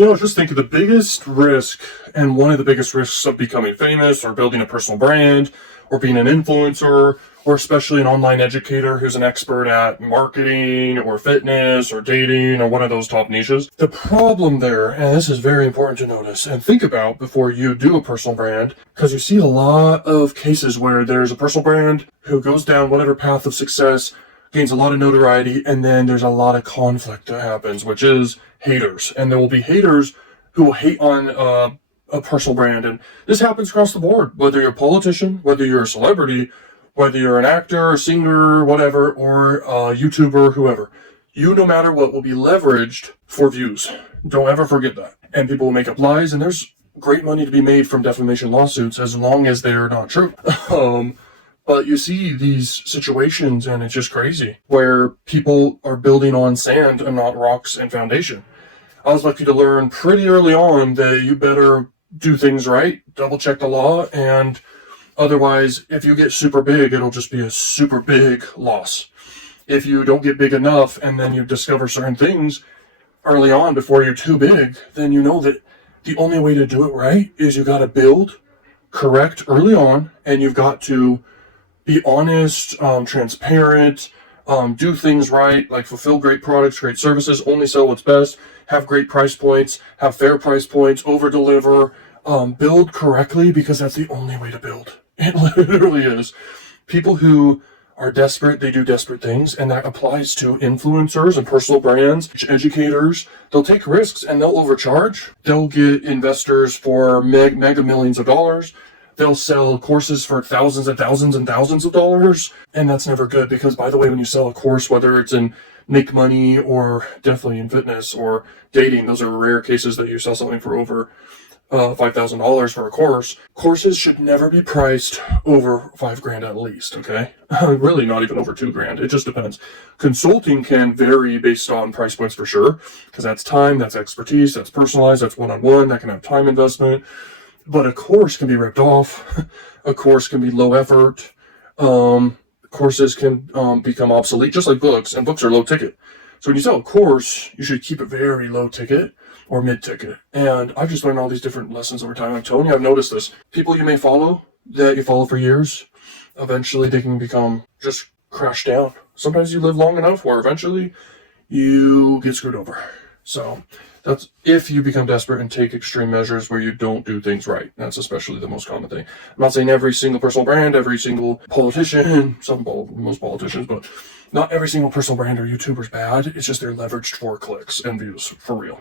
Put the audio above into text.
Just think of the biggest risk, and one of the biggest risks of becoming famous or building a personal brand or being an influencer, or especially an online educator who's an expert at marketing or fitness or dating or one of those top niches. The problem there, and this is very important to notice and think about before you do a personal brand, because you see a lot of cases where there's a personal brand who goes down whatever path of success, gains a lot of notoriety, and then there's a lot of conflict that happens, which is haters. And there will be haters who will hate on a personal brand. And this happens across the board, whether you're a politician, whether you're a celebrity, whether you're an actor, a singer, whatever, or a YouTuber, whoever. You, no matter what, will be leveraged for views. Don't ever forget that. And people will make up lies, and there's great money to be made from defamation lawsuits as long as they're not true. But you see these situations, and it's just crazy, where people are building on sand and not rocks and foundation. I was lucky to learn pretty early on that you better do things right, double check the law, and otherwise, if you get super big, it'll just be a super big loss. If you don't get big enough and then you discover certain things early on before you're too big, then you know that the only way to do it right is you got to build correct early on, and you've got to be honest, transparent, do things right, like fulfill great products, great services, only sell what's best, have great price points, have fair price points, over deliver, build correctly, because that's the only way to build. It literally is. People who are desperate, they do desperate things, and that applies to influencers and personal brands, educators. They'll take risks and they'll overcharge. They'll get investors for mega millions of dollars. They'll sell courses for thousands and thousands and thousands of dollars. And that's never good, because, by the way, when you sell a course, whether it's in make money or definitely in fitness or dating, those are rare cases that you sell something for over $5,000 for a course. Courses should never be priced over $5,000 at least, okay? Really not even over $2,000. It just depends. Consulting can vary based on price points for sure, because that's time, that's expertise, that's personalized, that's one-on-one, that can have time investment. But a course can be ripped off. A course can be low effort. Courses can become obsolete, just like books, and books are low ticket. So when you sell a course, you should keep it very low ticket or mid ticket. And I've just learned all these different lessons over time. I'm telling you, I've noticed this. People you may follow, that you follow for years, eventually they can become just crash down. Sometimes you live long enough where eventually you get screwed over. So that's if you become desperate and take extreme measures where you don't do things right. That's especially the most common thing. I'm not saying every single personal brand, every single politician, most politicians, but not every single personal brand or YouTuber is bad. It's just they're leveraged for clicks and views, for real.